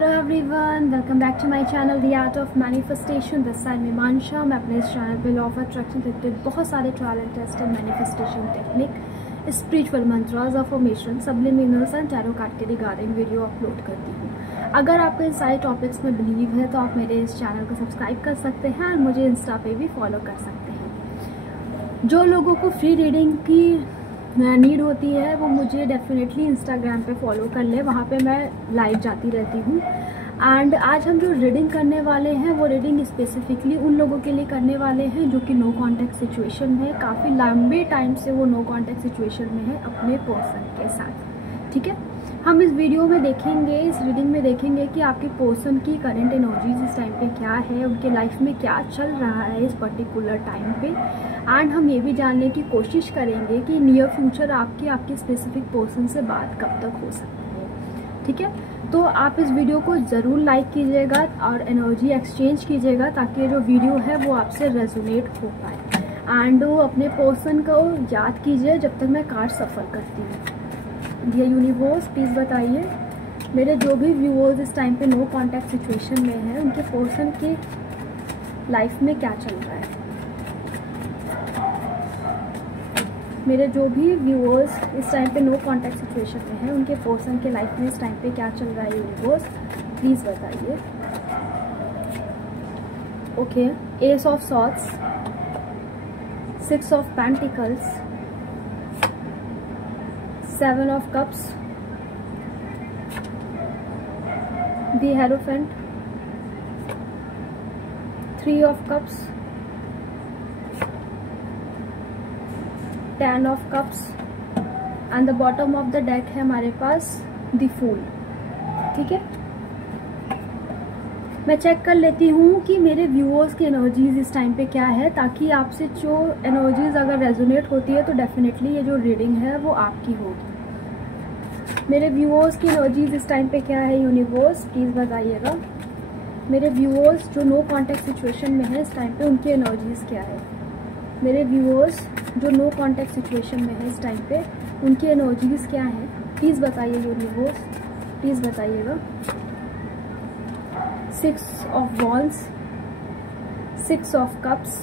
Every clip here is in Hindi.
Hello everyone, welcome back to my channel the art of manifestation. This side Mimansha. मैं अपने इस चैनल पे लॉ ऑफ अट्रैक्शन रिलेटेड बहुत सारे trial and test and manifestation technique, spiritual mantras, affirmation, subliminals and tarot card के रिगार्डिंग वीडियो अपलोड करती हूँ। अगर आपको इन सारे टॉपिक्स में बिलीव है तो आप मेरे इस चैनल को सब्सक्राइब कर सकते हैं और मुझे इंस्टा पे भी फॉलो कर सकते हैं। जो लोगों को फ्री रीडिंग की नीड होती है वो मुझे डेफिनेटली इंस्टाग्राम पे फॉलो कर ले, वहाँ पे मैं लाइव जाती रहती हूँ। एंड आज हम जो रीडिंग करने वाले हैं वो रीडिंग स्पेसिफिकली उन लोगों के लिए करने वाले हैं जो कि नो कांटेक्ट सिचुएशन में, काफ़ी लंबे टाइम से वो नो कांटेक्ट सिचुएशन में है अपने पर्सन के साथ। ठीक है, हम इस वीडियो में देखेंगे, इस रीडिंग में देखेंगे कि आपके पर्सन की करंट एनर्जीज इस टाइम पे क्या है, उनके लाइफ में क्या चल रहा है इस पर्टिकुलर टाइम पे। एंड हम ये भी जानने की कोशिश करेंगे कि नियर फ्यूचर आपके स्पेसिफिक पर्सन से बात कब तक हो सकती है। ठीक है, तो आप इस वीडियो को ज़रूर लाइक कीजिएगा और एनर्जी एक्सचेंज कीजिएगा ताकि जो वीडियो है वो आपसे रेजोनेट हो पाए। एंड अपने पर्सन को याद कीजिए जब तक मैं कार्ड सफ़र करती हूँ। डियर यूनिवर्स, प्लीज़ बताइए मेरे जो भी व्यूअर्स इस टाइम पे नो कांटेक्ट सिचुएशन में हैं उनके पर्सन की लाइफ में क्या चल रहा है। मेरे जो भी व्यूअर्स इस टाइम पे नो कांटेक्ट सिचुएशन में हैं उनके पर्सन के लाइफ में इस टाइम पे क्या चल रहा है यूनिवर्स, प्लीज़ बताइए। Okay, S of swords, 6 of pentacles, 7 of cups, the Hierophant, 3 of cups, 10 of cups and the bottom of the deck है हमारे पास the Fool। ठीक है, मैं चेक कर लेती हूँ कि मेरे व्यूअर्स की एनर्जीज इस टाइम पे क्या है, ताकि आपसे जो एनर्जीज अगर रेजोनेट होती है तो डेफिनेटली ये जो रीडिंग है वो आपकी होगी। मेरे व्यूअर्स की एनर्जीज इस टाइम पे क्या है यूनिवर्स, प्लीज़ बताइएगा। मेरे व्यूअर्स जो नो कांटेक्ट सिचुएशन में है इस टाइम पे उनकी एनर्जीज क्या है। मेरे व्यूअर्स जो नो कांटेक्ट सिचुएशन में है इस टाइम पे उनकी एनर्जीज क्या है, प्लीज़ बताइए यूनिवर्स, प्लीज़ बताइएगा। 6 of Wands, 6 of Cups,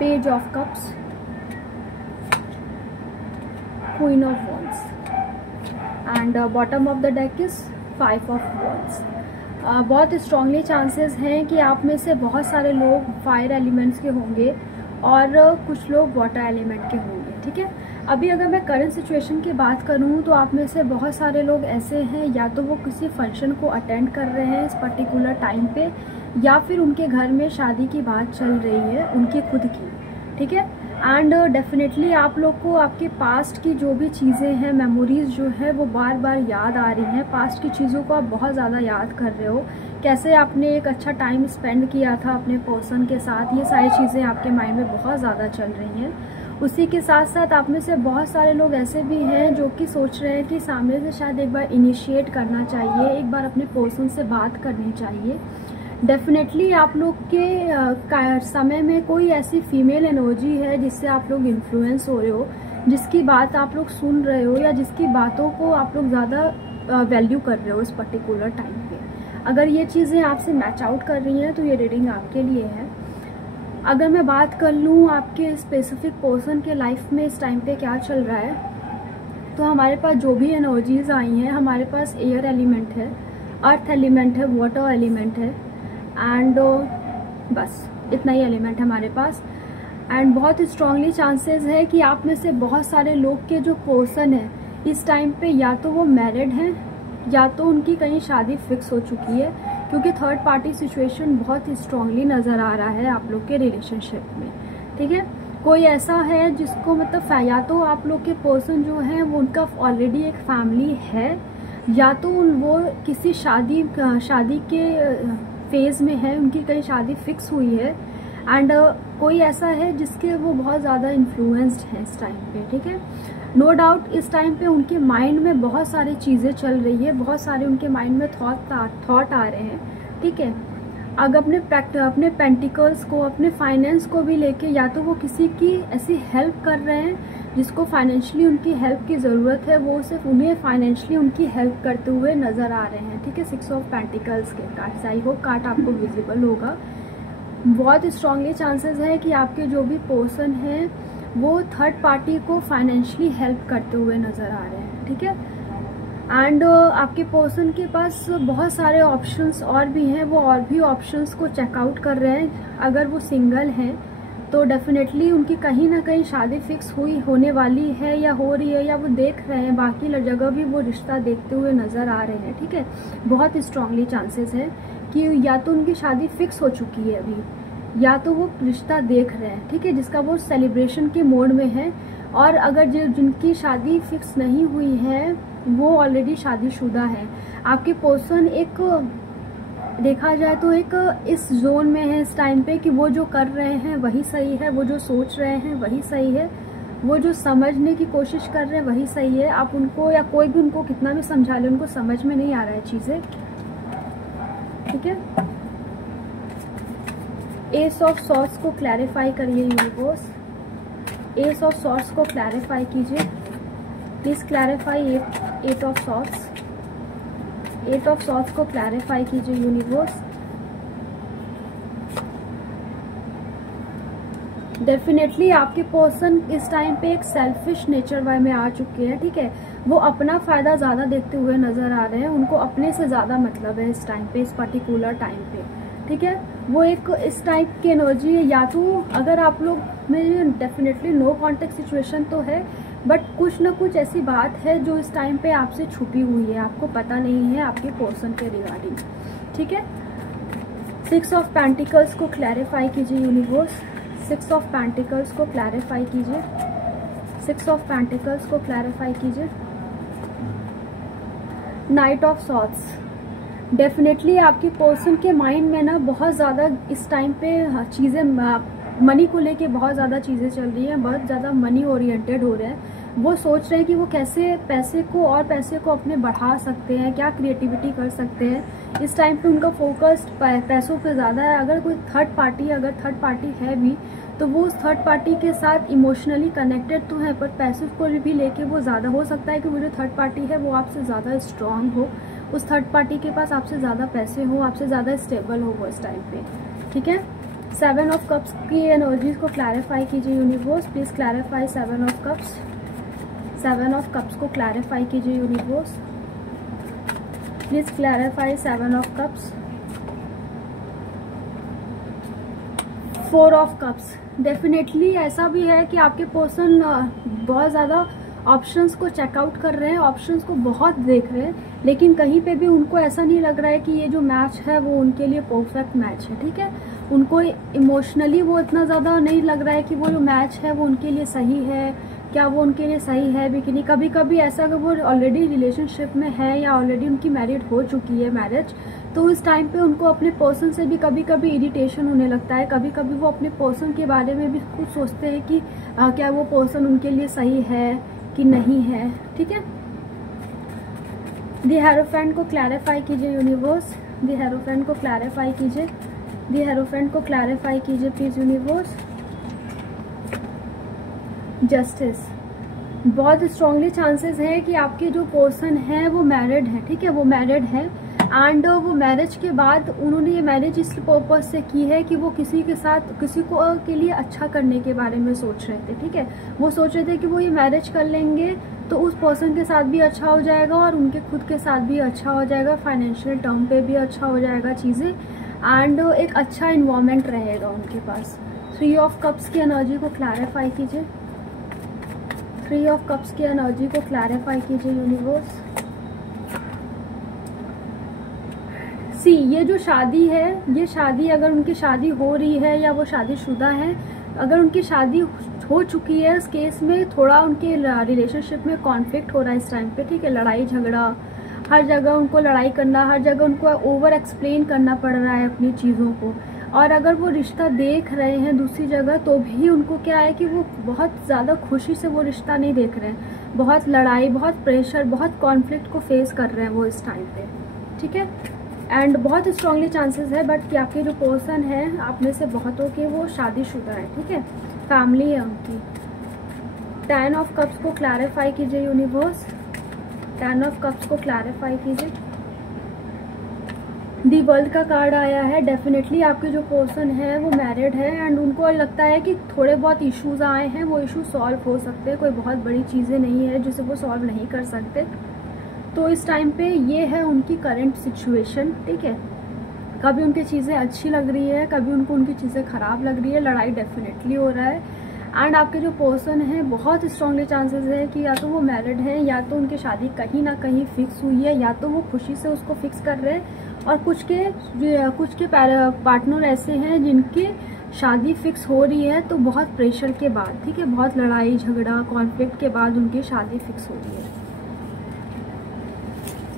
Page of Cups, Queen of Wands and bottom of the deck is 5 of Wands। बहुत स्ट्रांगली चांसेस हैं कि आप में से बहुत सारे लोग फायर एलिमेंट्स के होंगे और कुछ लोग वाटर एलिमेंट के होंगे। ठीक है, अभी अगर मैं करंट सिचुएशन की बात करूं तो आप में से बहुत सारे लोग ऐसे हैं या तो वो किसी फंक्शन को अटेंड कर रहे हैं इस पर्टिकुलर टाइम पे, या फिर उनके घर में शादी की बात चल रही है उनकी खुद की। ठीक है, एंड डेफिनेटली आप लोग को आपके पास्ट की जो भी चीज़ें हैं, मेमोरीज जो है वो बार बार याद आ रही हैं। पास्ट की चीज़ों को आप बहुत ज़्यादा याद कर रहे हो, कैसे आपने एक अच्छा टाइम स्पेंड किया था अपने पर्सन के साथ, ये सारी चीज़ें आपके माइंड में बहुत ज़्यादा चल रही हैं। उसी के साथ साथ आप में से बहुत सारे लोग ऐसे भी हैं जो कि सोच रहे हैं कि सामने से शायद एक बार इनिशिएट करना चाहिए, एक बार अपने पर्सन से बात करनी चाहिए। डेफिनेटली आप लोग के समय में कोई ऐसी फीमेल एनर्जी है जिससे आप लोग इन्फ्लुएंस हो रहे हो, जिसकी बात आप लोग सुन रहे हो या जिसकी बातों को आप लोग ज़्यादा वैल्यू कर रहे हो इस पर्टिकुलर टाइम पे। अगर ये चीज़ें आपसे मैच आउट कर रही हैं तो ये रीडिंग आपके लिए है। अगर मैं बात कर लूँ आपके स्पेसिफिक पर्सन के लाइफ में इस टाइम पे क्या चल रहा है, तो हमारे पास जो भी एनर्जीज आई हैं, हमारे पास एयर एलिमेंट है, अर्थ एलिमेंट है, वाटर एलिमेंट है एंड बस इतना ही एलिमेंट है हमारे पास। एंड बहुत स्ट्रांगली चांसेस है कि आप में से बहुत सारे लोग के जो पर्सन है इस टाइम पे या तो वो मैरिड हैं या तो उनकी कहीं शादी फिक्स हो चुकी है, क्योंकि थर्ड पार्टी सिचुएशन बहुत स्ट्रांगली नज़र आ रहा है आप लोग के रिलेशनशिप में। ठीक है, कोई ऐसा है जिसको मतलब या तो आप लोग के पर्सन जो है वो उनका ऑलरेडी एक फैमिली है, या तो वो किसी शादी के फेज़ में है, उनकी कहीं शादी फिक्स हुई है। एंड कोई ऐसा है जिसके वो बहुत ज़्यादा इन्फ्लुएंस्ड है इस टाइम पे। ठीक है, नो डाउट इस टाइम पे उनके माइंड में बहुत सारी चीज़ें चल रही है, बहुत सारे उनके माइंड में थॉट आ रहे हैं। ठीक है, अगर अपने पेंटिकल्स को, अपने फाइनेंस को भी लेके या तो वो किसी की ऐसी हेल्प कर रहे हैं जिसको फाइनेंशियली उनकी हेल्प की ज़रूरत है, वो सिर्फ उन्हें फाइनेंशियली उनकी हेल्प करते हुए नज़र आ रहे हैं, ठीक है। 6 ऑफ पेंटिकल्स के कार्ड्स, आई होप कार्ड आपको विजिबल होगा। बहुत स्ट्रांगली चांसेस है कि आपके जो भी पर्सन हैं वो थर्ड पार्टी को फाइनेंशियली हेल्प करते हुए नज़र आ रहे हैं, ठीक है। एंड आपके पर्सन के पास बहुत सारे ऑप्शंस और भी हैं, वो और भी ऑप्शंस को चेकआउट कर रहे हैं। अगर वो सिंगल हैं तो डेफिनेटली उनकी कहीं ना कहीं शादी फिक्स होने वाली है या हो रही है, या वो देख रहे हैं, बाकी जगह भी वो रिश्ता देखते हुए नज़र आ रहे हैं, ठीक है। बहुत स्ट्रांगली चांसेस है कि या तो उनकी शादी फिक्स हो चुकी है अभी, या तो वो रिश्ता देख रहे हैं, ठीक है, जिसका वो सेलिब्रेशन के मोड में है। और अगर जिनकी शादी फिक्स नहीं हुई है वो ऑलरेडी शादीशुदा है। आपके पर्सन एक देखा जाए तो एक इस जोन में है इस टाइम पे कि वो जो कर रहे हैं वही सही है, वो जो सोच रहे हैं वही सही है, वो जो समझने की कोशिश कर रहे हैं वही सही है। आप उनको या कोई भी उनको कितना भी समझा ले, उनको समझ में नहीं आ रहा है चीज़ें, ठीक है। एस ऑफ सॉर्ड्स को क्लैरिफाई करिए यूनिवर्स, एस ऑफ सॉर्ड्स को क्लैरिफाई कीजिए please, clarify 8 of swords, 8 of swords को क्लैरिफाई कीजिए यूनिवर्स। डेफिनेटली आपके पर्सन इस टाइम पे एक सेल्फिश नेचर में आ चुके हैं, ठीक है। वो अपना फ़ायदा ज़्यादा देखते हुए नज़र आ रहे हैं, उनको अपने से ज़्यादा मतलब है इस टाइम पे, इस पर्टिकुलर टाइम पे, ठीक है। वो एक इस टाइप की एनर्जी है, या तो अगर आप लोग में डेफिनेटली नो कॉन्टेक्ट सिचुएशन तो है, बट कुछ ना कुछ ऐसी बात है जो इस टाइम पे आपसे छुपी हुई है, आपको पता नहीं है आपके पर्सन के रिगार्डिंग, ठीक है। 6 ऑफ पेंटिकल्स को क्लैरिफाई कीजिए यूनिवर्स, 6 ऑफ पेंटिकल्स को क्लैरिफाई कीजिए, 6 ऑफ पेंटिकल्स को क्लैरिफाई कीजिए। नाइट ऑफ सॉर्ड्स, डेफिनेटली आपके पर्सन के माइंड में ना बहुत ज़्यादा इस टाइम पे चीज़ें, मनी को लेके बहुत ज़्यादा चीज़ें चल रही हैं, बहुत ज़्यादा मनी ओरिएंटेड हो रहे हैं। वो सोच रहे हैं कि वो कैसे पैसे को अपने बढ़ा सकते हैं, क्या क्रिएटिविटी कर सकते हैं। इस टाइम पे उनका फोकस पैसों पे ज़्यादा है। अगर कोई थर्ड पार्टी है भी तो वो उस थर्ड पार्टी के साथ इमोशनली कनेक्टेड तो है, पर पैसों को भी लेके वो ज़्यादा, हो सकता है कि वो जो थर्ड पार्टी है वो आपसे ज़्यादा स्ट्रांग हो, उस थर्ड पार्टी के पास आपसे ज़्यादा पैसे हो, आपसे ज़्यादा स्टेबल हो वो इस टाइम पे, ठीक है। 7 ऑफ कप्स की एनर्जीज को क्लैरिफाई कीजिए universe, please clarify 7 of cups, 7 of cups को क्लैरिफाई कीजिए universe, please clarify 7 of cups. 4 of cups, definitely ऐसा भी है कि आपके पर्सन बहुत ज़्यादा ऑप्शंस को चेकआउट कर रहे हैं, ऑप्शंस को बहुत देख रहे हैं, लेकिन कहीं पे भी उनको ऐसा नहीं लग रहा है कि ये जो मैच है वो उनके लिए परफेक्ट मैच है, ठीक है। उनको इमोशनली वो इतना ज़्यादा नहीं लग रहा है कि वो जो मैच है वो उनके लिए सही है, क्या वो उनके लिए सही है भी कि नहीं। कभी कभी ऐसा अगर वो ऑलरेडी रिलेशनशिप में है या ऑलरेडी उनकी मैरिड हो चुकी है मैरिज, तो इस टाइम पे उनको अपने पर्सन से भी कभी कभी इरिटेशन होने लगता है। कभी कभी वो अपने पर्सन के बारे में भी खुद सोचते हैं कि क्या वो पर्सन उनके लिए सही है कि नहीं है, ठीक है। द हेरोफेंट को क्लैरिफाई कीजिए यूनिवर्स, द हेरोफेंट को क्लैरिफाई कीजिए, द हेरोफेंट को क्लैरिफाई कीजिए प्लीज यूनिवर्स। जस्टिस, बहुत स्ट्रांगली चांसेस है कि आपके जो पर्सन है वो मैरिड है, ठीक है, वो मैरिड है। एंड वो मैरिज के बाद उन्होंने ये मैरिज इस पर्पज से की है कि वो किसी के साथ किसी को के लिए अच्छा करने के बारे में सोच रहे थे, ठीक है। वो सोच रहे थे कि वो ये मैरिज कर लेंगे तो उस पर्सन के साथ भी अच्छा हो जाएगा और उनके खुद के साथ भी अच्छा हो जाएगा, फाइनेंशियल टर्म पे भी अच्छा हो जाएगा चीज़ें, एंड एक अच्छा इन्वायरमेंट रहेगा उनके पास। 3 ऑफ कप्स की एनर्जी को क्लैरिफाई कीजिए, 3 ऑफ कप्स की एनर्जी को क्लैरिफाई कीजिए यूनिवर्स। सी, ये जो शादी है, ये शादी अगर उनकी शादी हो रही है या वो शादीशुदा है, अगर उनकी शादी हो चुकी है, इस केस में थोड़ा उनके रिलेशनशिप में कॉन्फ्लिक्ट हो रहा है इस टाइम पे, ठीक है। लड़ाई झगड़ा, हर जगह उनको लड़ाई करना, हर जगह उनको ओवर एक्सप्लेन करना पड़ रहा है अपनी चीज़ों को। और अगर वो रिश्ता देख रहे हैं दूसरी जगह तो भी उनको क्या है कि वो बहुत ज़्यादा खुशी से वो रिश्ता नहीं देख रहे हैं, बहुत लड़ाई, बहुत प्रेशर, बहुत कॉन्फ्लिक्ट को फेस कर रहे हैं वो इस टाइम पे, ठीक है। एंड बहुत स्ट्रांगली चांसेस है बट कि आपके जो पर्सन है आप में से बहुतों के वो शादीशुदा है, ठीक है, फैमिली है उनकी। 10 ऑफ कप्स को क्लैरिफाई कीजिए यूनिवर्स, 10 ऑफ कप्स को क्लैरिफाई कीजिए। दी वर्ल्ड का कार्ड आया है। डेफिनेटली आपके जो पर्सन है वो मैरिड है एंड उनको लगता है कि थोड़े बहुत इश्यूज आए हैं, वो इशू सॉल्व हो सकते हैं, कोई बहुत बड़ी चीज़ें नहीं है जिसे वो सॉल्व नहीं कर सकते। तो इस टाइम पे ये है उनकी करंट सिचुएशन, ठीक है। कभी उनकी चीज़ें अच्छी लग रही है, कभी उनको उनकी चीज़ें ख़राब लग रही है, लड़ाई डेफिनेटली हो रहा है। एंड आपके जो पर्सन है बहुत स्ट्रांगली चांसेस है कि या तो वो मैरिड है, या तो उनकी शादी कहीं ना कहीं फिक्स हुई है, या तो वो खुशी से उसको फिक्स कर रहे हैं। और कुछ के पार्टनर ऐसे हैं जिनकी शादी फिक्स हो रही है, तो बहुत प्रेशर के बाद, ठीक है, बहुत लड़ाई झगड़ा कॉन्फ्लिक्ट के बाद उनकी शादी फिक्स हो रही है,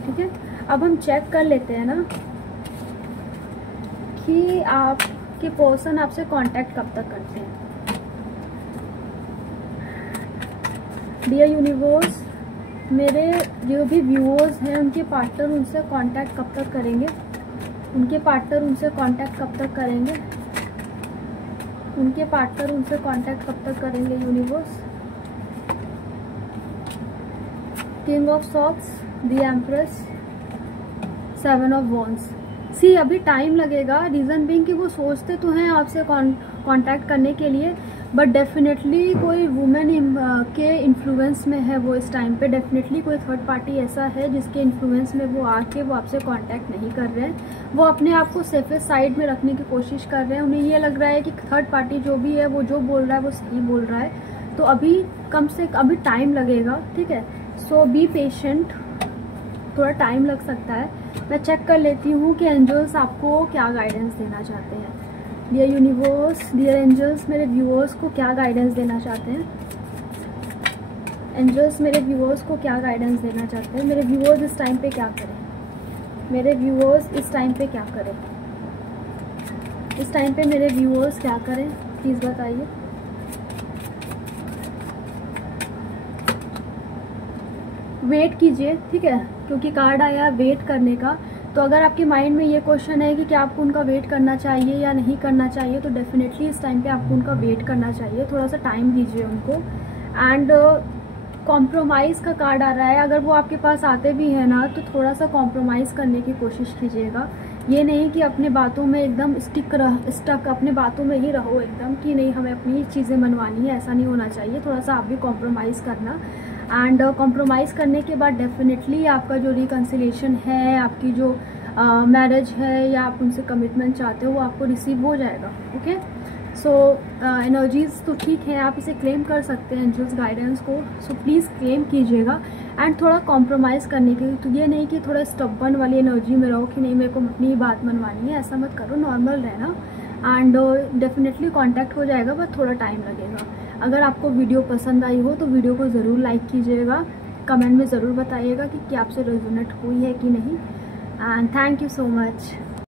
ठीक है। अब हम चेक कर लेते हैं ना कि आपके पर्सन आपसे कांटेक्ट कब तक करते हैं। डियर यूनिवर्स, मेरे जो भी व्यूअर्स हैं उनके पार्टनर उनसे कांटेक्ट कब तक करेंगे, उनके पार्टनर उनसे कांटेक्ट कब तक करेंगे, उनके पार्टनर उनसे कांटेक्ट कब तक करेंगे universe. King of swords, the empress, 7 of wands. See अभी टाइम लगेगा, रीज़न बीइंग कि वो सोचते तो हैं आपसे कांटेक्ट करने के लिए, बट डेफिनेटली कोई वुमेन के इन्फ्लुएंस में है वो इस टाइम पे। डेफिनेटली कोई थर्ड पार्टी ऐसा है जिसके इन्फ्लुएंस में वो आके वो आपसे कांटेक्ट नहीं कर रहे हैं, वो अपने आप को सेफेस्ट साइड में रखने की कोशिश कर रहे हैं। उन्हें ये लग रहा है कि थर्ड पार्टी जो भी है वो जो बोल रहा है वो सही बोल रहा है, तो अभी अभी टाइम लगेगा, ठीक है। सो बी पेशेंट, थोड़ा टाइम लग सकता है। मैं चेक कर लेती हूँ कि एंजल्स आपको क्या गाइडेंस देना चाहते हैं। डियर यूनिवर्स, डियर एंजल्स, मेरे व्यूअर्स को क्या गाइडेंस देना चाहते हैं। एंजल्स मेरे व्यूअर्स को क्या गाइडेंस देना चाहते हैं। मेरे व्यूअर्स इस टाइम पे क्या करें, मेरे व्यूअर्स इस टाइम पे क्या करें, इस टाइम पे मेरे व्यूअर्स क्या करें, प्लीज़ बताइए। वेट कीजिए, ठीक है, क्योंकि कार्ड आया वेट करने का। तो अगर आपके माइंड में ये क्वेश्चन है कि क्या आपको उनका वेट करना चाहिए या नहीं करना चाहिए, तो डेफिनेटली इस टाइम पे आपको उनका वेट करना चाहिए, थोड़ा सा टाइम दीजिए उनको। एंड कॉम्प्रोमाइज़ का कार्ड आ रहा है, अगर वो आपके पास आते भी हैं ना तो थोड़ा सा कॉम्प्रोमाइज़ करने की कोशिश कीजिएगा। ये नहीं कि अपने बातों में एकदम स्टक अपने बातों में ही रहो एकदम कि नहीं हमें अपनी चीज़ें मनवानी है, ऐसा नहीं होना चाहिए। थोड़ा सा आप भी कॉम्प्रोमाइज़ करना। एंड कॉम्प्रोमाइज़ करने के बाद डेफिनेटली आपका जो रिकन्सिलेशन है, आपकी जो मैरिज है या आप उनसे कमिटमेंट चाहते हो वो आपको रिसीव हो जाएगा, ओके। सो एनर्जीज़ तो ठीक है, आप इसे क्लेम कर सकते हैं एंजल्स गाइडेंस को, सो प्लीज़ क्लेम कीजिएगा। एंड थोड़ा कॉम्प्रोमाइज़ करने के, तो ये नहीं कि थोड़ा स्टबन वाली एनर्जी में रहो कि नहीं मेरे को अपनी बात मनवानी है, ऐसा मत करो, नॉर्मल रहना। एंड डेफिनेटली कांटेक्ट हो जाएगा, बट थोड़ा टाइम लगेगा। अगर आपको वीडियो पसंद आई हो तो वीडियो को ज़रूर लाइक कीजिएगा, कमेंट में ज़रूर बताइएगा कि क्या आपसे रेजोनेट हुई है कि नहीं। And thank you so much.